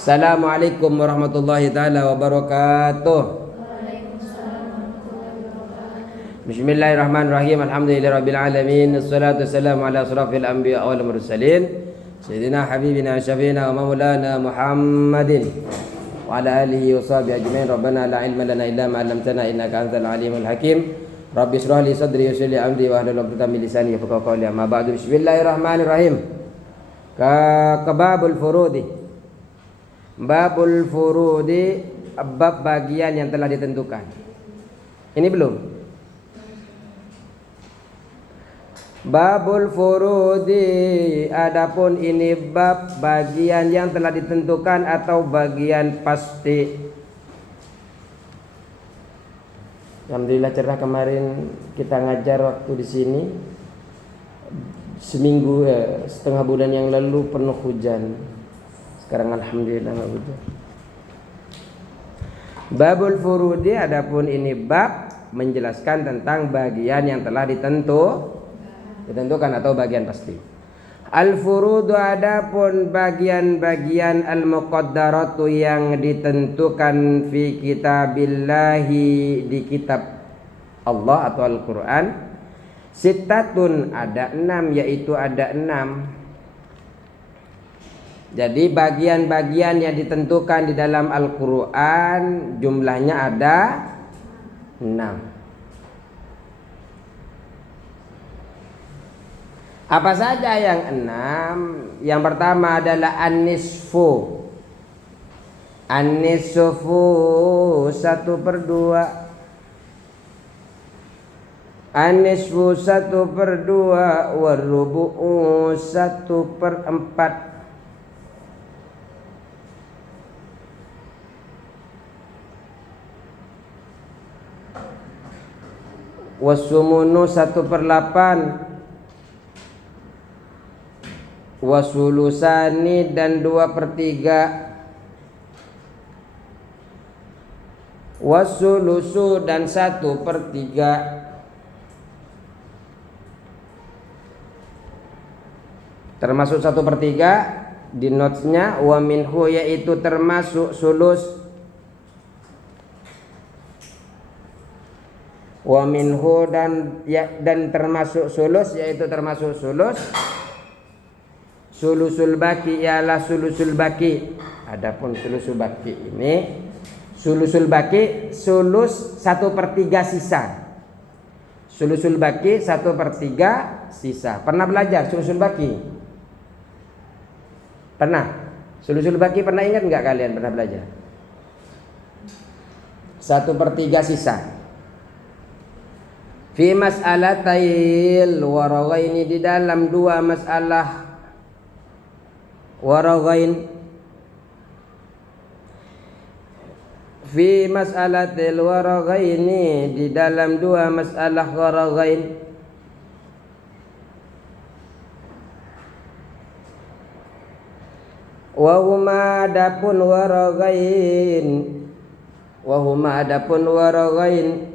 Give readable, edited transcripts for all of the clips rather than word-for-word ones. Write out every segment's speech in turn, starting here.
Assalamualaikum warahmatullahi taala wabarakatuh. Bismillahirrahmanirrahim. Alhamdulillahirabbil alamin. Wassalatu wassalamu ala asrafil anbiya wal mursalin. Sayyidina habibina syafiina wa maulana Muhammadin wa ala alihi wa sahbihi ajmain. Rabbana la ilma lana illa ma 'allamtana innaka antal alimul hakim. Rabbi shrah li sadri wa yassir li amri wa hlul 'uqdatam min lisani yafqahu qawli. Amma ba'du. Bismillahirrahmanirrahim. Babul furudi. Babul furudi, bab bagian yang telah ditentukan. Ini belum. Babul furudi, adapun ini bab bagian yang telah ditentukan atau bagian pasti. Alhamdulillah cerah, kemarin kita ngajar waktu di sini seminggu setengah bulan yang lalu penuh hujan. Sekarang alhamdulillah enggak hujan. Babul furudi, adapun ini bab menjelaskan tentang bagian yang telah ditentukan atau bagian pasti. Al furudu, adapun bagian-bagian al muqaddaratu yang ditentukan fi kitabillahi, di kitab Allah atau Al-Qur'an. Sittatun, ada 6, yaitu ada 6. Jadi bagian-bagian yang ditentukan di dalam Al-Quran jumlahnya ada 6. Apa saja yang 6? Yang pertama adalah an-nisfu. An-nisfu 1/2. An-nisfu 1/2. Warubu'u 1/4. Wasumunu 1/8. Wasulusani dan 2/3. Wasulusu dan 1/3. Termasuk 1/3 di notesnya. Wa minhu, yaitu termasuk sulus. Wa minhu dan termasuk sulus, yaitu termasuk sulus. Sulusul baki ialah sulusul baki. Adapun sulusul baki ini, sulusul baki sulus 1/3 sisa. Sulusul baki 1/3 sisa. Pernah belajar sulusul baki? Pernah? Sulusul baki pernah ingat enggak kalian pernah belajar? 1/3 sisa. Fi mas'alatail waraghaini, di dalam 2 masalah waraghain. Fi mas'alatil waraghaini, di dalam 2 masalah waraghain. Wa huma adapun waraghain. Wa huma adapun waraghain.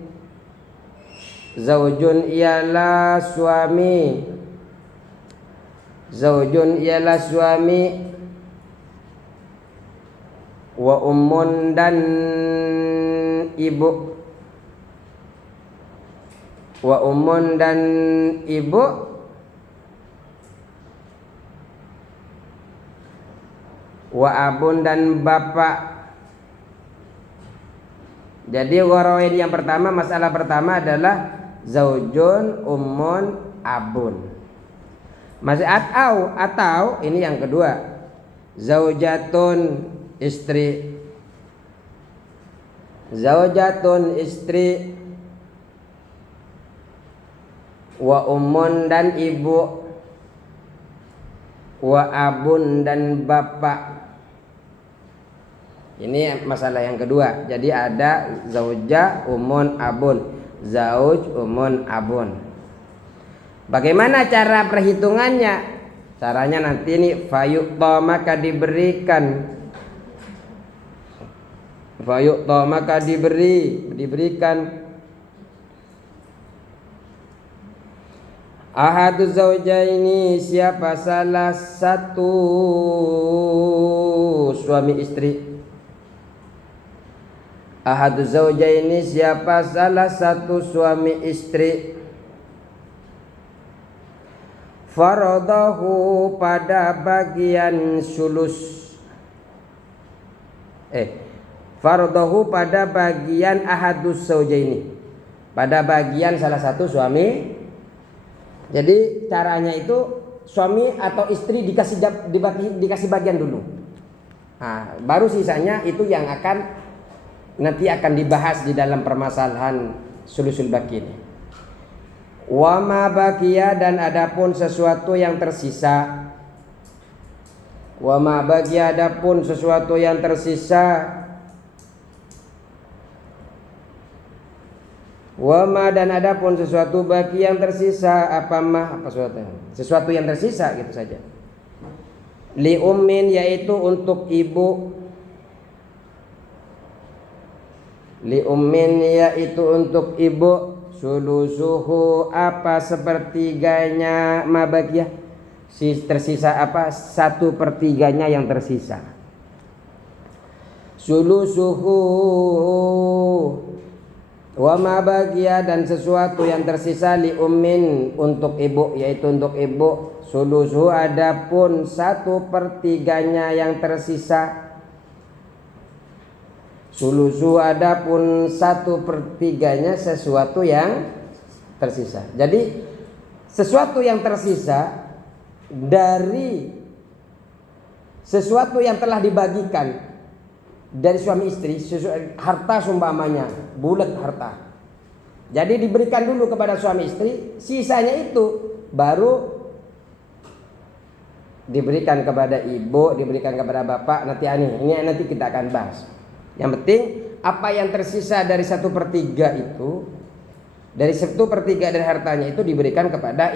Zaujun ialah suami. Zaujun ialah suami. Wa ummun dan ibu. Wa ummun dan ibu. Wa abun dan bapak. Jadi warawain yang pertama, masalah pertama adalah zaujun, ummun, abun. Masih atau ini yang kedua. Zaujatun, istri. Zaujatun, istri. Wa ummun dan ibu. Wa abun dan bapak. Ini masalah yang kedua. Jadi ada zauja, umun, abun. Zauj, umun, abun. Bagaimana cara perhitungannya? Caranya nanti ini fayuqta, maka diberikan. Fayuqta, maka diberikan Ahaduz zaujaini, siapa salah satu suami istri. Ahaduz zaujaini, siapa salah satu suami istri. Faradahu, pada bagian sulus. Faradahu, pada bagian ahaduz zaujaini, pada bagian salah satu suami. Jadi caranya itu suami atau istri dikasih bagian dulu. Nah, baru sisanya itu yang nanti akan dibahas di dalam permasalahan sulusul baki ini. Wa ma baqiya, dan adapun sesuatu yang tersisa. Wa ma baqiya, adapun sesuatu yang tersisa. Wa ma, dan adapun sesuatu bagi yang tersisa. Sesuatu yang tersisa gitu saja. Li ummin, yaitu untuk ibu. Li ummin, yaitu untuk ibu. Sulusuhu, apa sepertiganya ma bagiyah, tersisa apa 1/3 yang tersisa. Sulusuhu wa ma baqiya, dan sesuatu yang tersisa li ummin, untuk ibu, yaitu untuk ibu. Sulusu, adapun 1/3 yang tersisa. Sulusu, adapun 1/3 sesuatu yang tersisa. Jadi sesuatu yang tersisa dari sesuatu yang telah dibagikan dari suami istri, harta seumpamanya bulat harta, jadi diberikan dulu kepada suami istri, sisanya itu baru diberikan kepada ibu, diberikan kepada bapak. Nanti kita akan bahas. Yang penting apa yang tersisa dari 1/3 itu, dari 1/3 dari hartanya itu diberikan kepada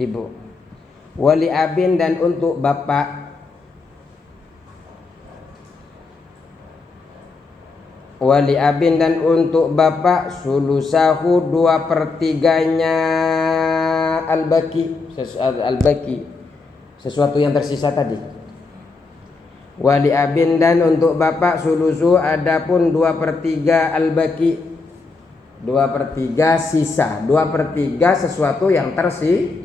ibu. Wali abin, dan untuk bapak. Wali abin, dan untuk bapak. Sulusahu, 2/3-nya al-baki, sesuatu yang tersisa tadi. Wali abin, dan untuk bapak. Sulusu, adapun 2/3 al-baki, 2/3 sisa, 2/3 sesuatu yang tersisa.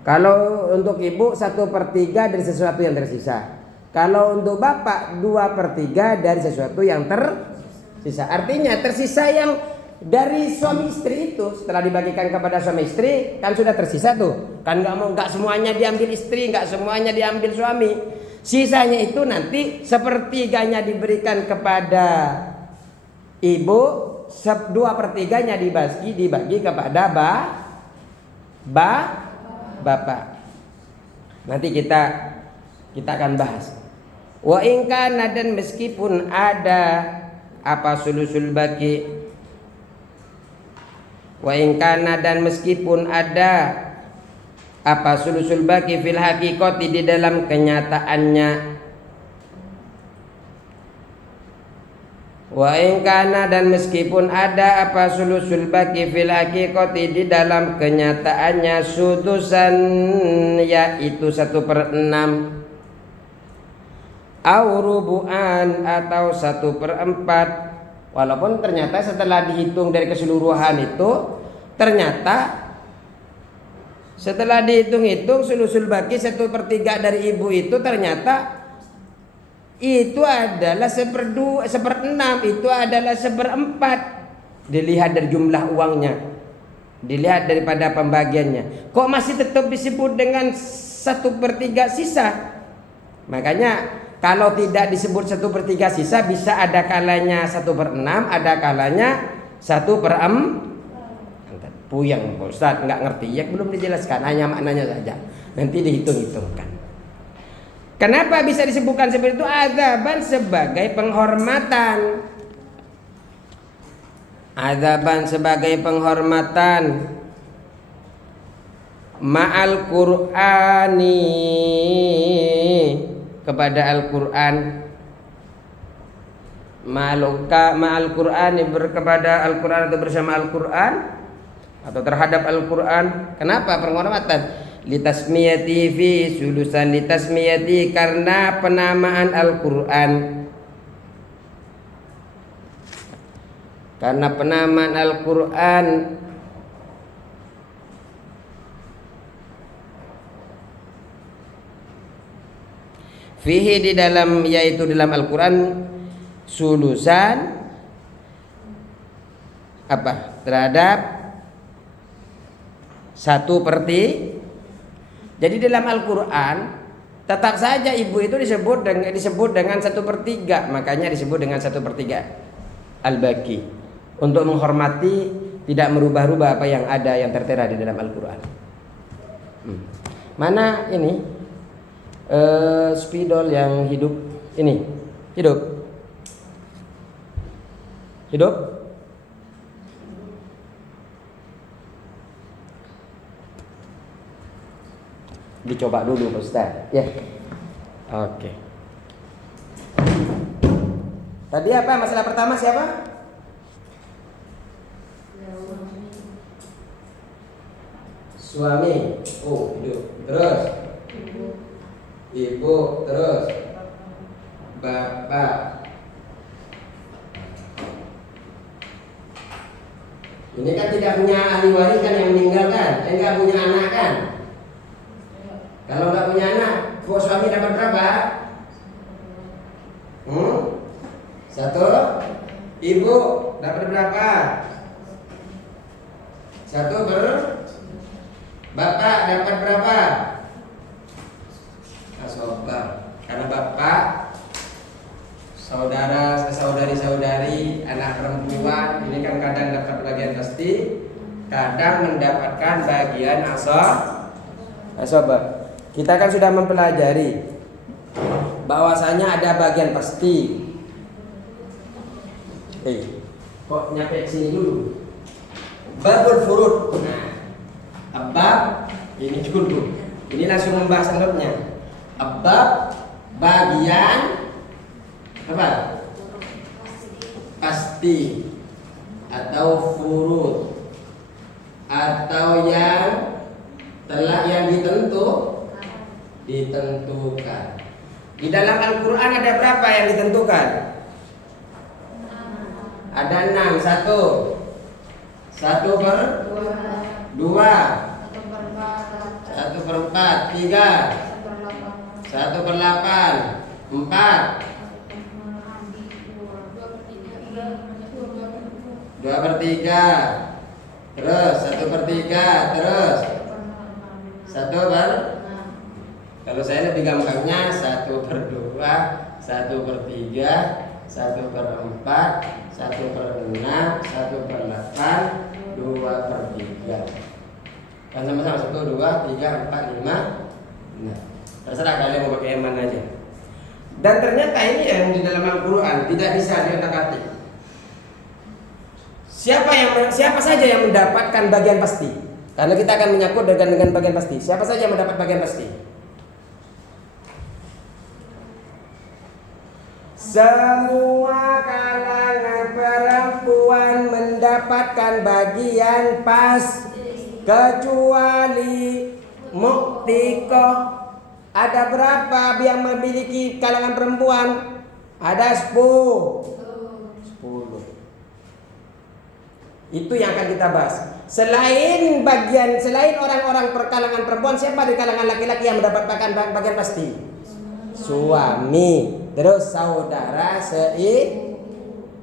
Kalau untuk ibu 1/3 dari sesuatu yang tersisa. Kalau untuk bapak 2/3 dari sesuatu yang tersisa. Artinya tersisa yang dari suami istri itu setelah dibagikan kepada suami istri kan sudah tersisa tuh. Kan nggak semuanya diambil istri, nggak semuanya diambil suami. Sisanya itu nanti 1/3-nya diberikan kepada ibu, 2/3-nya dibagi kepada bapak. Nanti kita akan bahas. Wa in kana, dan meskipun ada apa sulusul baki. Wa in kana, dan meskipun ada apa sulusul baki fil haqiqati, di dalam kenyataannya. Wa in kana, dan meskipun ada apa sulusul baki fil haqiqati, di dalam kenyataannya. Sudusan, yaitu 1/6. Au rubu'an, atau 1/4. Walaupun ternyata setelah dihitung dari keseluruhan itu, ternyata setelah dihitung-hitung sulusul baki 1/3 dari ibu itu ternyata itu adalah 1/6, itu adalah 1/4. Dilihat dari jumlah uangnya, dilihat daripada pembagiannya, kok masih tetap disebut dengan 1/3 sisa. Makanya kalau tidak disebut 1/3 sisa, bisa ada kalanya 1/6, ada kalanya 1/4. Puyeng Pak Ustaz, nggak ngerti ya, belum dijelaskan, hanya maknanya saja, nanti dihitung-hitungkan. Kenapa bisa disebutkan seperti itu? Adzaban, sebagai penghormatan. Adzaban, sebagai penghormatan. Ma'al Qur'ani, kepada Al-Quran. Ma'al Qur'ani, kepada Al-Quran atau bersama Al-Quran. atau terhadap Al-Quran. Kenapa penghormatan? Litasmiyati fi sulusan, litasmiyati karena penamaan Al-Quran, karena penamaan Al-Quran fihi di dalam, yaitu dalam Al-Quran, sulusan apa? Terhadap 1/3. Jadi dalam Al-Quran tetap saja ibu itu disebut dengan 1/3, makanya disebut dengan 1/3 Al-Baqi, untuk menghormati, tidak merubah-rubah apa yang ada, yang tertera di dalam Al-Quran. Mana ini spidol yang hidup ini? Hidup? Dicoba dulu Ustaz. Ya. Oke. Tadi apa? Masalah pertama siapa? Suami. Oh, hidup. Terus ibu, terus bapak. Ini kan tidak punya ahli waris kan yang meninggal kan? Enggak punya anak kan? Kalau nggak punya anak, kok suami dapat berapa? 1. Ibu dapat berapa? 1. Bapak dapat berapa? Asobar. Karena bapak, saudari-saudari, anak perempuan ini kan kadang dapat bagian pasti, kadang mendapatkan bagian asobar. Kita kan sudah mempelajari bahwasanya ada bagian pasti. Kok nyampe sini dulu? Babul furud. Nah, abab ini dulu. Ini langsung membahas anggapnya. Abab bagian apa? Pasti atau furud atau yang telah yang ditentukan. Di dalam Al-Quran ada berapa yang ditentukan? Ada 6. 1/2, 1/4, 3, 1/8, 4, 2/3, terus 1/3, terus 1/. Kalau saya lebih gampangnya 1/2, 1/3, 1/4, 1/6, 1/8, 2/3. Kan sama-sama 1, 2, 3, 4, 5. Nah, terserah kalian mau pakai yang mana aja. Dan ternyata ini yang di dalam Al-Quran tidak bisa diotak-atik. Siapa saja yang mendapatkan bagian pasti? Karena kita akan menyangkut dengan bagian pasti. Siapa saja yang mendapat bagian pasti? Semua kalangan perempuan mendapatkan bagian pas, kecuali mu'tiqah. Ada berapa yang memiliki kalangan perempuan? Ada 10. Itu yang akan kita bahas. Selain orang-orang perkalangan perempuan, siapa di kalangan laki-laki yang mendapatkan bagian pasti? Suami. Terus saudara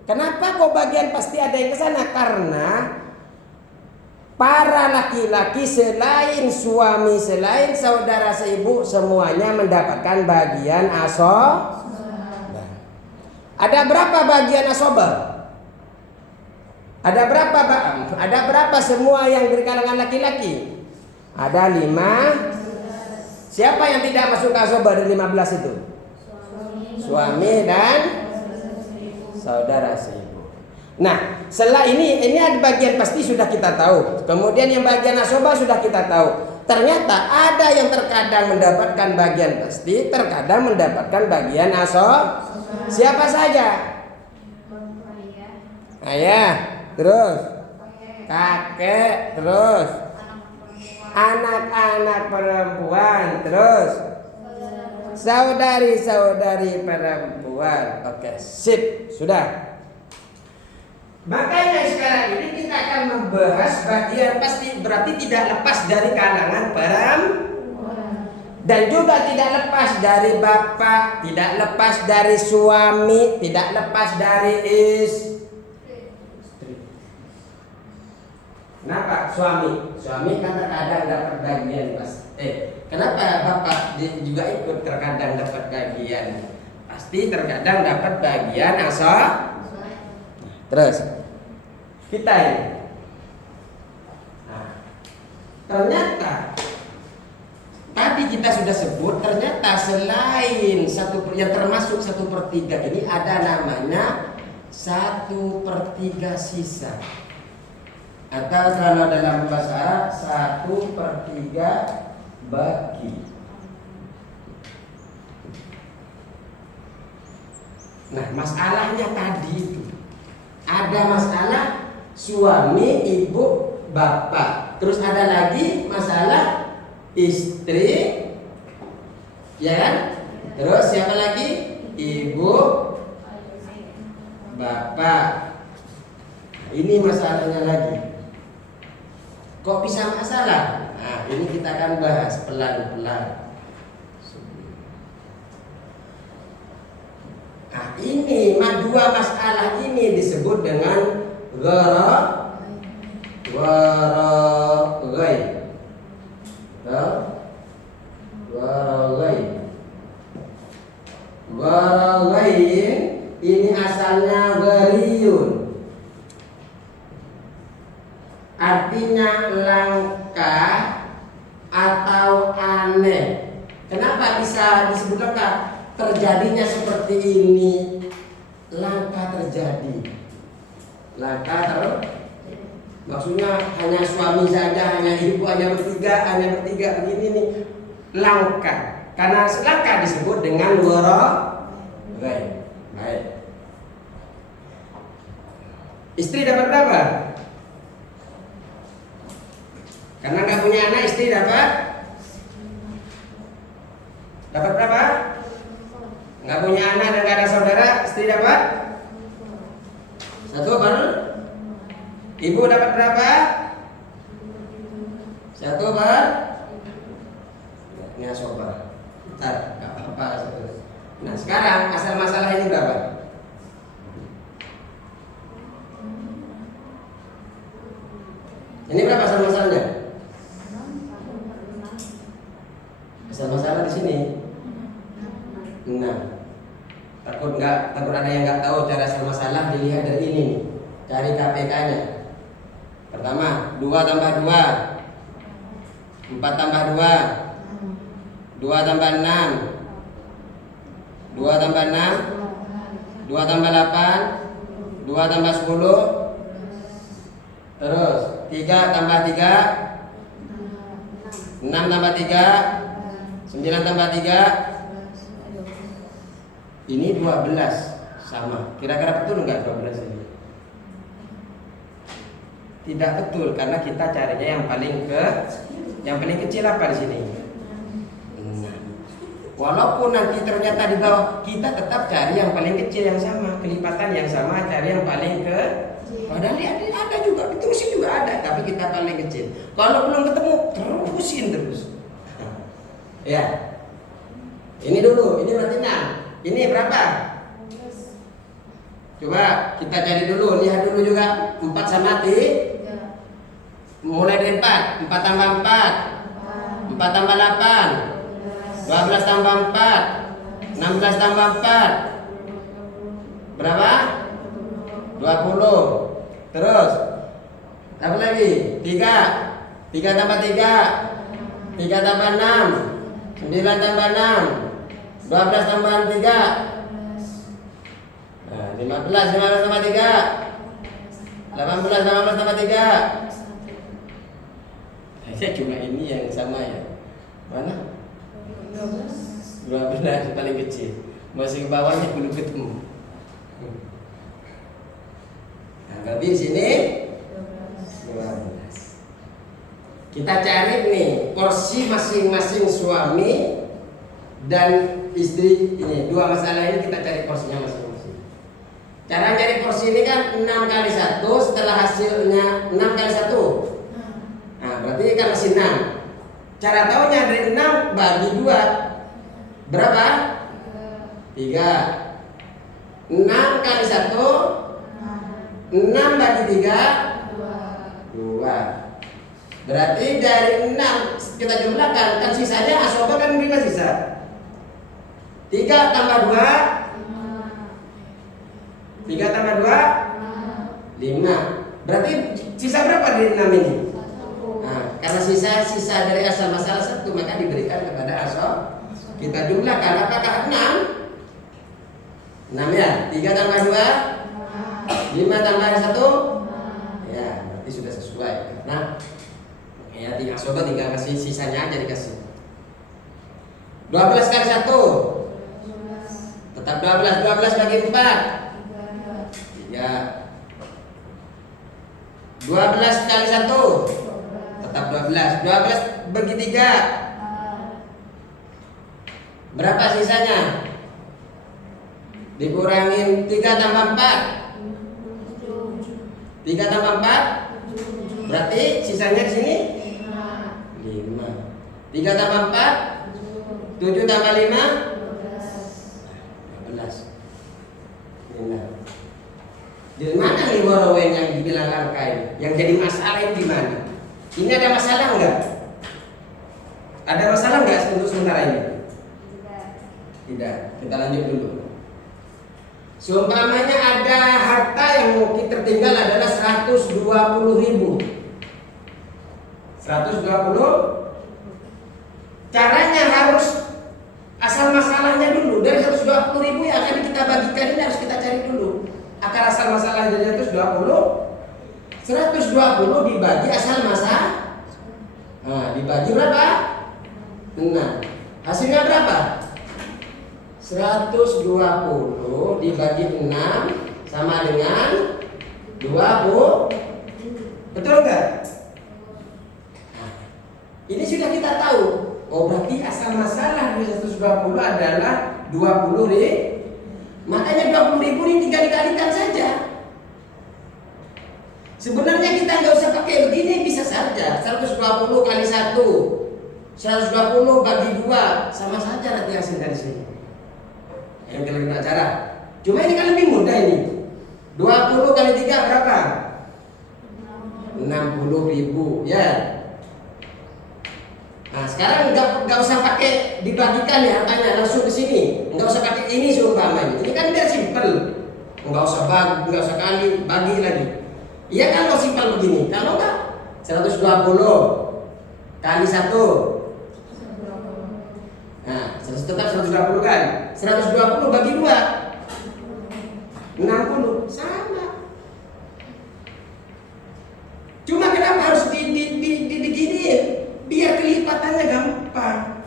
Kenapa kok bagian pasti ada yang ke sana? Karena para laki-laki selain suami, selain saudara seibu, semuanya mendapatkan bagian asobar. Ada berapa bagian asobar? Ada berapa semua yang dari kalangan laki-laki? Ada 5. Siapa yang tidak masuk ke asobar dari 15 itu? Suami dan saudara seibu. Nah, setelah ini ada bagian pasti sudah kita tahu. Kemudian yang bagian asoba sudah kita tahu. Ternyata ada yang terkadang mendapatkan bagian pasti, terkadang mendapatkan bagian asoba. Siapa saja? Ayah, terus kakek, terus anak-anak perempuan, terus saudari-saudari perempuan. Oke, sip, sudah. Makanya sekarang ini kita akan membahas bagian pasti berarti tidak lepas dari kalangan perempuan dan juga tidak lepas dari bapak, tidak lepas dari suami, tidak lepas dari istri. Kenapa suami? Suami kan terkadang dapat bagian pas. Kenapa bapak juga ikut terkadang dapat bagian? Pasti terkadang dapat bagian asal. Terus kita ini. Nah, ternyata tadi kita sudah sebut ternyata selain yang termasuk 1/3 ini ada namanya 1/3 sisa. Atau kalau dalam bahasa Arab 1/3 bagi. Nah, masalahnya tadi itu ada masalah suami, ibu, bapak. Terus ada lagi masalah istri, ya kan? Terus siapa lagi? Ibu, bapak. Ini masalahnya lagi. Kok bisa masalah? Nah, ini kita akan bahas pelan-pelan. Nah, ini dua masalah ini disebut dengan gharaghain. Gharaghain ini asalnya ghariyun. Artinya langka atau aneh. Kenapa bisa disebut langka? Terjadinya seperti ini. Langka terjadi. Maksudnya hanya suami saja, hanya ibu, hanya bertiga begini nih. Langka. Karena langka disebut dengan gharaghain. Baik. Istri dapat berapa? Karena nggak punya anak, istri dapat berapa? Nggak punya anak dan nggak ada saudara, istri dapat 1/4. Ibu dapat berapa? 1/4. Ini asoba. Bentar, nggak apa-apa. Nah, sekarang asal masalah ini berapa? Ini berapa asal masalahnya? Asal masalah di sini. Nah, takut ada yang nggak tahu cara asal masalah, dilihat dari ini nih. Cari KPK-nya. Pertama, 2 tambah 2, 4 tambah 2, 2 tambah 6, 2 tambah 6, 2 tambah 8, 2 tambah 10. Terus 3 tambah 3, 6 tambah 3, 9 tambah 3. Ini 12 sama. Kira-kira betul enggak 12 ini? Tidak betul karena kita carinya yang paling kecil apa di sini? Nah, walaupun nanti ternyata di bawah kita tetap cari yang paling kecil yang sama, kelipatan yang sama, cari yang paling padahal ada juga, diterusin juga ada, tapi kita paling kecil. Kalau belum ketemu, terusin terus. Ya. Ini dulu, ini berarti 6. Ini berapa? Coba kita cari dulu, lihat dulu juga. 4 sama 3. Mulai dari 4. 4 tambah 4. 4 tambah 8. 12 tambah 4. 16 tambah 4. Berapa? 20. Terus apa lagi? 3. 3 tambah 3. 3 tambah 6. 9 tambah 6. 12 tambah 3. Nah, 15 tambah 3. 18 tambah 3. Saya cuma ini yang sama ya. Mana? 12 paling kecil. Masih ke bawahnya belum ketemu. Nah, berarti di sini 12. 12. Kita cari nih porsi masing-masing suami dan istri ini. Dua masalah ini kita cari porsinya masing-masing. Cara cari porsi ini kan 6 kali 1 setelah hasilnya 6 kali 1. Nah, berarti kan masih 6. Cara tahunya dari 6 bagi 2 berapa? 3. 6 kali 1 6 bagi 3 2. Berarti dari 6 kita jumlahkan, kan sisanya asoba kan 5 sisa. 3 tambah 2 3 tambah 2 5. Berarti sisa berapa dari 6 ini? Nah, karena sisa dari asal masalah 1 maka diberikan kepada asal. Kita jumlahkan apakah 6? 6 ya. 3 tambah 2 5 tambah 1 ya, berarti sudah sesuai. Nah, ya tinggal coba tinggal kasih sisanya aja dikasih. 12 kali 1 tetap 12. 12 bagi 4 3. 12 kali 1 tetap 12. 12 bagi 3 berapa sisanya? Dikurangin 3 tambah 4 3 tambah 4 berarti sisanya di sini 5. 3 tambah 4 7 tambah 5 12. Di mana nih warawen yang dibilang langka ini? Yang jadi masalah itu di mana? Ini ada masalah enggak? Ada masalah enggak untuk sementara ini? Tidak. Kita lanjut dulu. Seumpamanya ada harta yang mungkin tertinggal adalah 120.000. 120. Caranya harus asal masalahnya dulu. Dari 120.000 yang akan kita bagikan ini harus kita cari dulu. Akar asal masalah dari 120. 120 dibagi asal masalah. Nah, dibagi berapa? 6. Hasilnya berapa? 120 dibagi 6 sama dengan 20. Betul enggak? Nah, ini sudah kita tahu. Oh, berarti asal masalah dari 120 adalah 20.000. Makanya 20.000 ini tinggal dikalikan saja. Sebenarnya kita nggak usah pakai begini, bisa saja 120 kali 1 120 bagi 2 sama saja nanti hasil dari sini. Yang kita guna cara. Cuma ini kan lebih mudah ini. 20 kali 3 berapa? 60.000 ya. Nah, sekarang nggak usah pakai dibagikan ya hartanya, langsung ke sini. Nggak usah pakai ini seumpamanya. Ini kan biar simpel. Nggak usah bagi, nggak usah kali bagi lagi. Iya kalau simpel begini. Kalau nggak 120 kali 1. Nah, tetap 120 kan? 120 bagi 2 60 sama. Cuma kenapa harus diginiin? Biar kelipatannya gampang.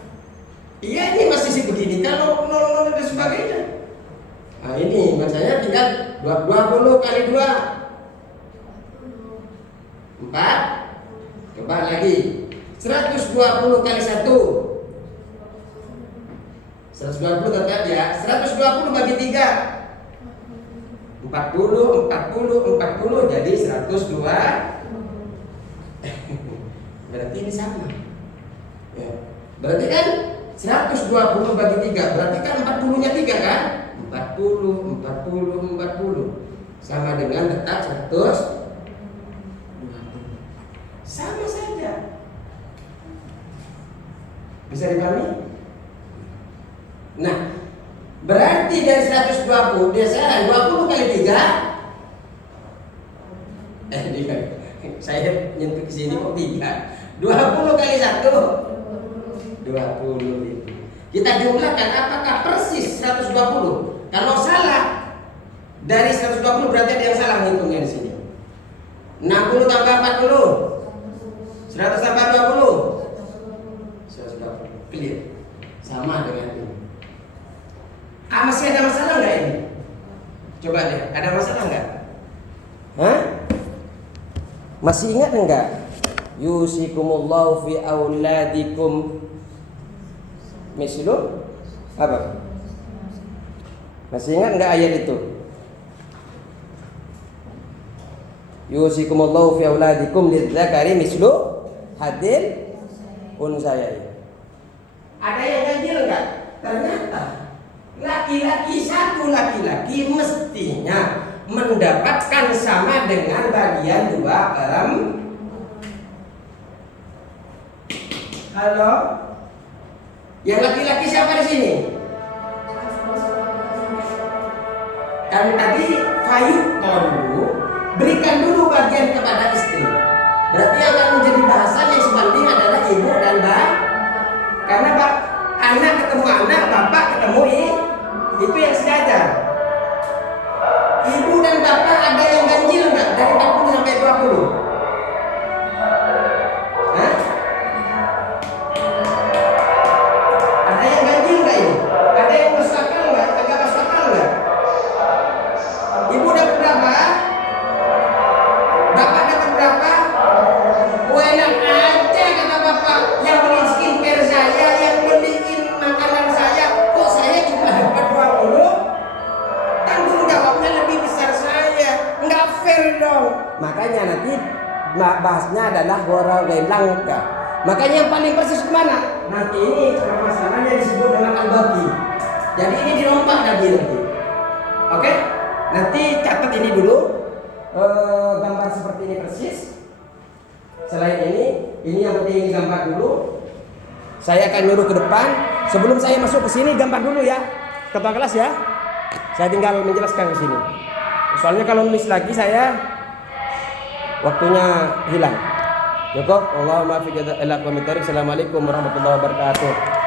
Iya ini masih begini. Kalau 0 dan sebagainya. Nah ini maksudnya tinggal 20 kali 2 4. Coba lagi 120 kali 1 120 tetap ya. 120 bagi 3 40 jadi 102. Berarti ini sama ya. Berarti kan 120 bagi 3 berarti kan 40 nya 3 kan. 40 sama dengan tetap 100. Sama saja. Bisa dipahami? Nah, berarti dari 120 dia sekarang 20 kali 3 saya nyentuh ke sini kok 3. 20 kali 1 20. Kita jumlahkan apakah persis 120? Kalau salah dari 120 berarti ada yang salah ngitungnya di sini. 60 tambah 40 100 tambah 20 120. Clear. Sama dengan ini. Masih ada masalah nggak ini? Coba deh, ada masalah nggak? Hah? Masih ingat enggak? Yusikumullahu fi auladikum mislu apa? Masih ingat enggak ayat itu? Yusikumullahu fi auladikum lidzakari mislu hadil unsayai. Ada yang ganjil enggak? Ternyata laki-laki satu laki-laki mestinya mendapatkan sama dengan bagian 2 perempuan. Halo? Yang laki-laki siapa di sini? Kan tadi fayuk dulu, berikan dulu bagian kepada istri. Berarti akan menjadi bahasan yang sebanding adalah ibu dan bapak. Karena anak ketemu anak, bapak ketemu itu yang sejajar. Ibu dan bapak ada yang ganjil enggak dari 40 sampai 20? Hah? Ada yang ganjil enggak ini? Ada yang masuk akal enggak? Agak masuk akal enggak? Ibu dapat berapa? Bapak dapat berapa? Enak aja kata bapak, yang beliin skincare saya, yang beliin makanan saya, kok saya cuma dapat 20? Tanggung jawabnya lebih besar saya, nggak fair dong. Makanya nanti bahasnya adalah waragai langka. Makanya yang paling persis kemana? Nanti ini masalahnya disebut dengan al-baqi. Jadi ini dilompat lagi nanti. Oke? Nanti catat ini dulu. Gambar seperti ini persis. Selain ini yang penting ini gambar dulu. Saya akan nyuruh ke depan. Sebelum saya masuk ke sini gambar dulu ya, ketua kelas ya. Saya tinggal menjelaskan ke sini. Soalnya kalau nulis lagi saya waktunya hilang. Cukup. Allahumma fi ila qomitorik. Assalamualaikum warahmatullahi wabarakatuh.